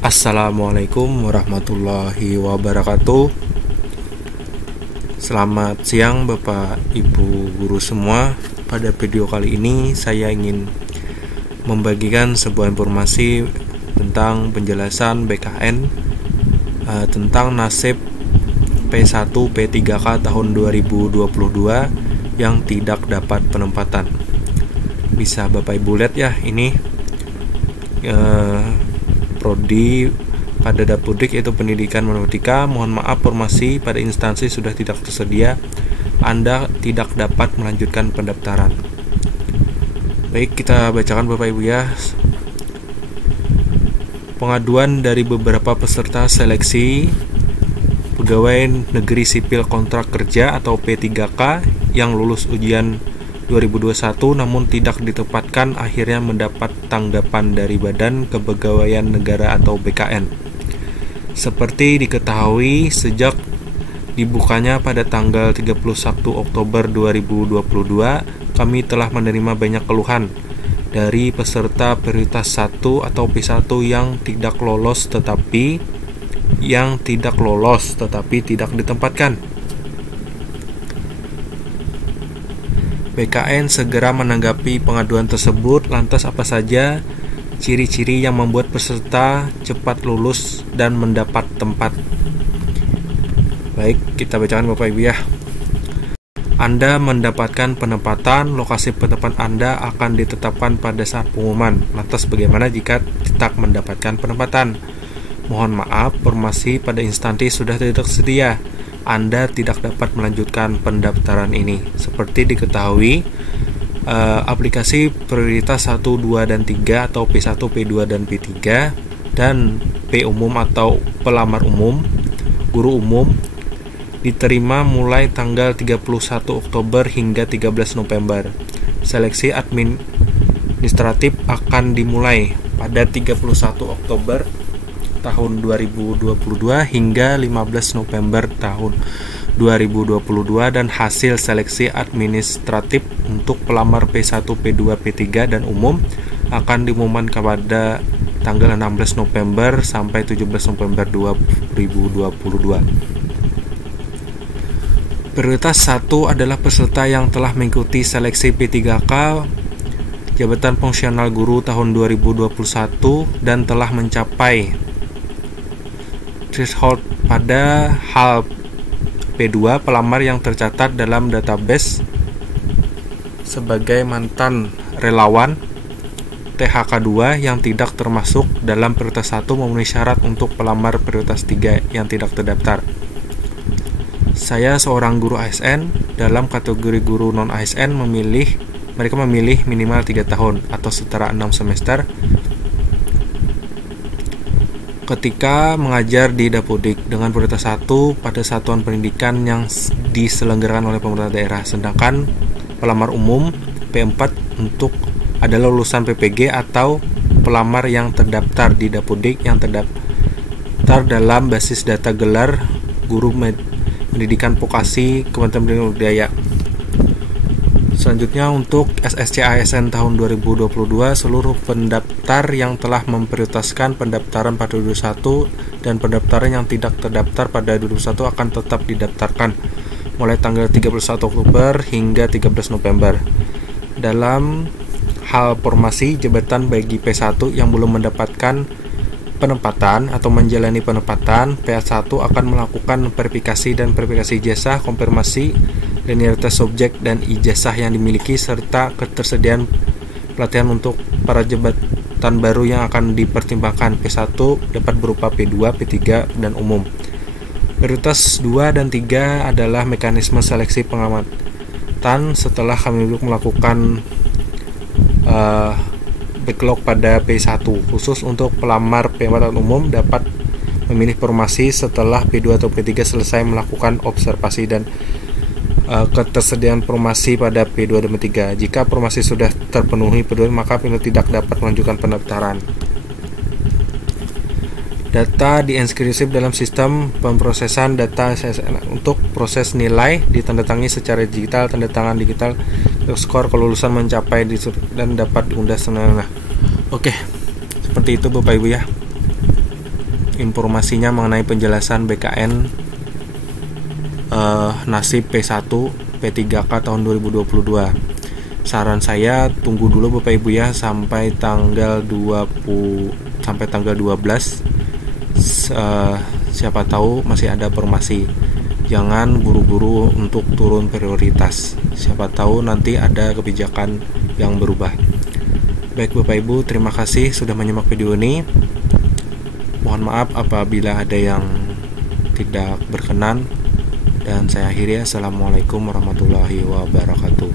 Assalamualaikum warahmatullahi wabarakatuh. Selamat siang Bapak Ibu guru semua. Pada video kali ini saya ingin membagikan sebuah informasi tentang penjelasan BKN tentang nasib P1 P3K tahun 2022 yang tidak dapat penempatan. Bisa Bapak Ibu lihat ya, ini prodi pada Dapodik yaitu Pendidikan Matematika. Mohon maaf, formasi pada instansi sudah tidak tersedia. Anda tidak dapat melanjutkan pendaftaran. Baik, kita bacakan Bapak Ibu ya. Pengaduan dari beberapa peserta seleksi Pegawai Negeri Sipil Kontrak Kerja atau P3K yang lulus ujian 2021 namun tidak ditempatkan akhirnya mendapat tanggapan dari Badan Kepegawaian Negara atau BKN. Seperti diketahui, sejak dibukanya pada tanggal 31 Oktober 2022, kami telah menerima banyak keluhan dari peserta prioritas 1 atau P1 yang tidak lolos tetapi tidak ditempatkan. BKN segera menanggapi pengaduan tersebut. Lantas apa saja ciri-ciri yang membuat peserta cepat lulus dan mendapat tempat? Baik, kita bacakan Bapak Ibu ya. Anda mendapatkan penempatan, lokasi penempatan Anda akan ditetapkan pada saat pengumuman. Lantas bagaimana jika tidak mendapatkan penempatan? Mohon maaf, informasi pada instansi sudah tidak tersedia. Anda tidak dapat melanjutkan pendaftaran ini. Seperti diketahui, aplikasi prioritas 1, 2, dan 3 atau P1, P2, dan P3 dan P umum atau pelamar umum, guru umum diterima mulai tanggal 31 Oktober hingga 13 November. Seleksi administratif akan dimulai pada 31 Oktober tahun 2022 hingga 15 November tahun 2022 dan hasil seleksi administratif untuk pelamar P1, P2, P3 dan umum akan diumumkan pada tanggal 16 November sampai 17 November 2022. Prioritas 1 adalah peserta yang telah mengikuti seleksi P3K Jabatan Fungsional Guru tahun 2021 dan telah mencapai threshold pada hal P2 pelamar yang tercatat dalam database sebagai mantan relawan THK2 yang tidak termasuk dalam prioritas 1 memenuhi syarat untuk pelamar prioritas 3 yang tidak terdaftar. Saya seorang guru ASN. Dalam kategori guru non ASN mereka memilih minimal 3 tahun atau setara 6 semester ketika mengajar di Dapodik dengan prioritas 1 pada satuan pendidikan yang diselenggarakan oleh pemerintah daerah. Sedangkan pelamar umum P4 untuk adalah lulusan PPG atau pelamar yang terdaftar di Dapodik yang terdaftar dalam basis data gelar guru pendidikan vokasi Kementerian Pendidikan dan Kebudayaan. Selanjutnya untuk SSC ASN tahun 2022, seluruh pendaftar yang telah memprioritaskan pendaftaran pada 2021 dan pendaftaran yang tidak terdaftar pada 2021 akan tetap didaftarkan mulai tanggal 31 Oktober hingga 13 November. Dalam hal formasi jabatan bagi P1 yang belum mendapatkan penempatan atau menjalani penempatan, P1 akan melakukan verifikasi dan verifikasi ijazah, konfirmasi linearitas subjek dan ijazah yang dimiliki serta ketersediaan pelatihan untuk para jabatan baru yang akan dipertimbangkan. P1 dapat berupa P2, P3, dan umum. Prioritas 2 dan 3 adalah mekanisme seleksi pengamatan setelah kami melakukan backlog pada P1 khusus untuk pelamar P4 umum dapat memilih formasi setelah P2 atau P3 selesai melakukan observasi dan ketersediaan formasi pada P2 dan P3. Jika formasi sudah terpenuhi P2 maka P2 tidak dapat melanjutkan pendaftaran. Data diinskripsi dalam sistem pemrosesan data SSN untuk proses nilai ditandatangani secara digital, tanda tangan digital, skor kelulusan mencapai dan dapat diunduh. Oke, seperti itu Bapak Ibu ya. informasinya mengenai penjelasan BKN nasib P1 P3K tahun 2022. Saran saya tunggu dulu Bapak Ibu ya sampai tanggal 12. Siapa tahu masih ada formasi. Jangan buru-buru untuk turun prioritas. Siapa tahu nanti ada kebijakan yang berubah. Baik Bapak Ibu, terima kasih sudah menyimak video ini. Mohon maaf apabila ada yang tidak berkenan, dan saya akhiri. Assalamualaikum warahmatullahi wabarakatuh.